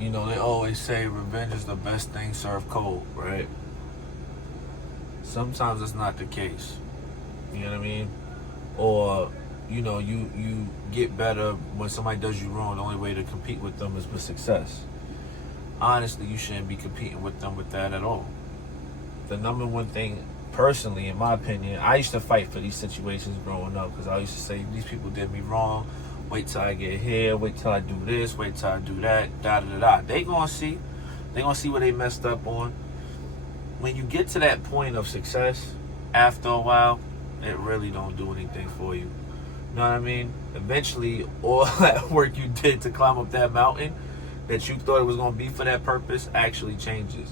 You know, they always say revenge is the best thing served cold, right? Sometimes it's not the case. You know what I mean? Or, you know, you get better when somebody does you wrong. The only way to compete with them is with success. Honestly, you shouldn't be competing with them with that at all. The number one thing, personally, in my opinion, I used to fight for these situations growing up because I used to say, these people did me wrong. Wait till I get here. Wait till I do this. Wait till I do that. Da da da da. They gonna see. They gonna see what they messed up on. When you get to that point of success, after a while, it really don't do anything for you. You know what I mean? Eventually, all that work you did to climb up that mountain that you thought it was going to be for that purpose actually changes.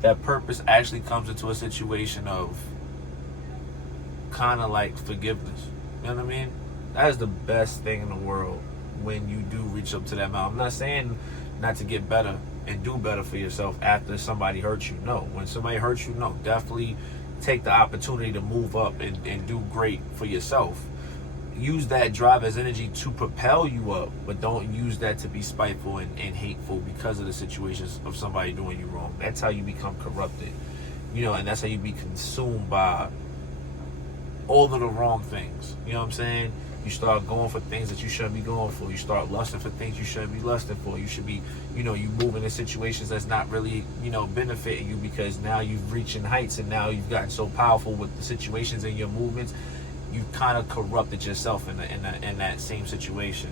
That purpose actually comes into a situation of kind of like forgiveness. You know what I mean? That is the best thing in the world when you do reach up to that mountain. I'm not saying not to get better and do better for yourself after somebody hurts you. No. When somebody hurts you, no. Definitely take the opportunity to move up and do great for yourself. Use that drive as energy to propel you up, but don't use that to be spiteful and hateful because of the situations of somebody doing you wrong. That's how you become corrupted, you know, and that's how you be consumed by all of the wrong things. You know what I'm saying? You start going for things that you shouldn't be going for. You start lusting for things you shouldn't be lusting for. You should be, you know, you moving in situations that's not really, you know, benefiting you because now you've reached heights and now you've gotten so powerful with the situations and your movements. You kind of corrupted yourself in that same situation.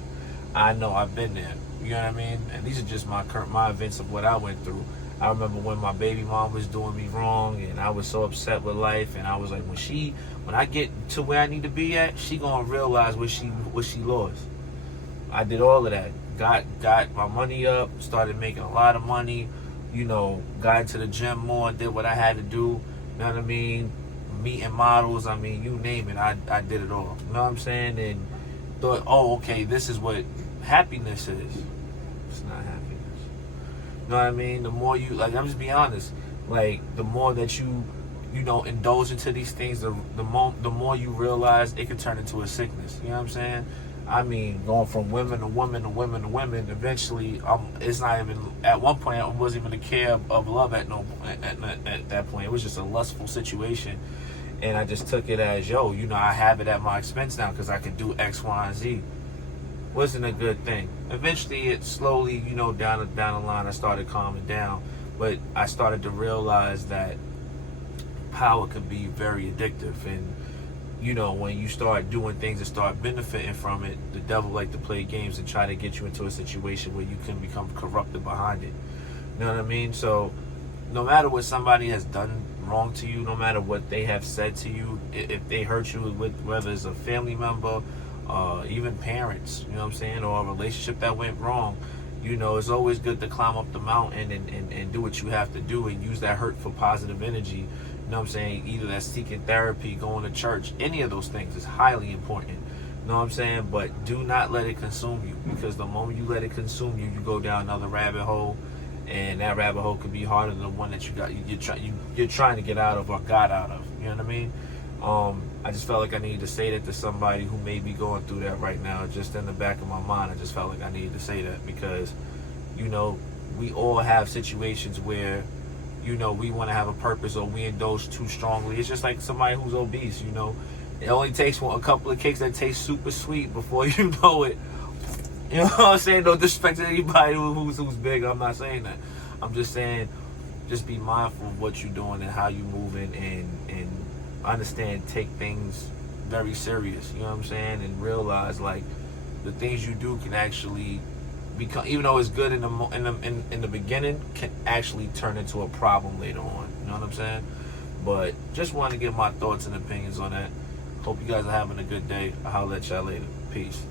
I know I've been there. You know what I mean? And these are just my events of what I went through. I remember when my baby mom was doing me wrong, and I was so upset with life. And I was like, when I get to where I need to be at, she gonna realize what she lost. I did all of that. Got my money up. Started making a lot of money. You know, got into the gym more. Did what I had to do. You know what I mean? Meeting models, I mean, you name it, I did it all. You know what I'm saying? And thought, oh, okay, this is what happiness is. It's not happiness. You know what I mean? The more you, like, I'm just being honest, like, the more that you know, indulge into these things, the more you realize it can turn into a sickness. You know what I'm saying? I mean, going from women to women to women to women, eventually, it's not even, at one point, it wasn't even a care of love at that point. It was just a lustful situation. And I just took it as, yo, you know, I have it at my expense now because I can do X, Y, and Z. Wasn't a good thing. Eventually, it slowly, you know, down the line, I started calming down. But I started to realize that power can be very addictive. And, you know, when you start doing things and start benefiting from it, the devil like to play games and try to get you into a situation where you can become corrupted behind it. You know what I mean? So no matter what somebody has done wrong to you, no matter what they have said to you, if they hurt you with, whether it's a family member, even parents, you know what I'm saying, or a relationship that went wrong, you know, it's always good to climb up the mountain and do what you have to do and use that hurt for positive energy. You know what I'm saying? Either that's seeking therapy, going to church, any of those things is highly important. You know what I'm saying? But do not let it consume you, because the moment you let it consume you, you go down another rabbit hole, and that rabbit hole could be harder than the one that you're trying to get out of or got out of. You know what I mean? I just felt like I needed to say that to somebody who may be going through that right now. Just in the back of my mind, I just felt like I needed to say that because, you know, we all have situations where, you know, we want to have a purpose or we indulge too strongly. It's just like somebody who's obese, you know. It only takes a couple of cakes that taste super sweet before you know it. You know what I'm saying? No disrespect to anybody who's big. I'm not saying that. I'm just saying, just be mindful of what you're doing and how you're moving, and understand, take things very serious. You know what I'm saying? And realize, like, the things you do can actually become, even though it's good in the beginning, can actually turn into a problem later on. You know what I'm saying? But just wanted to give my thoughts and opinions on that. Hope you guys are having a good day. I'll holler at y'all later. Peace.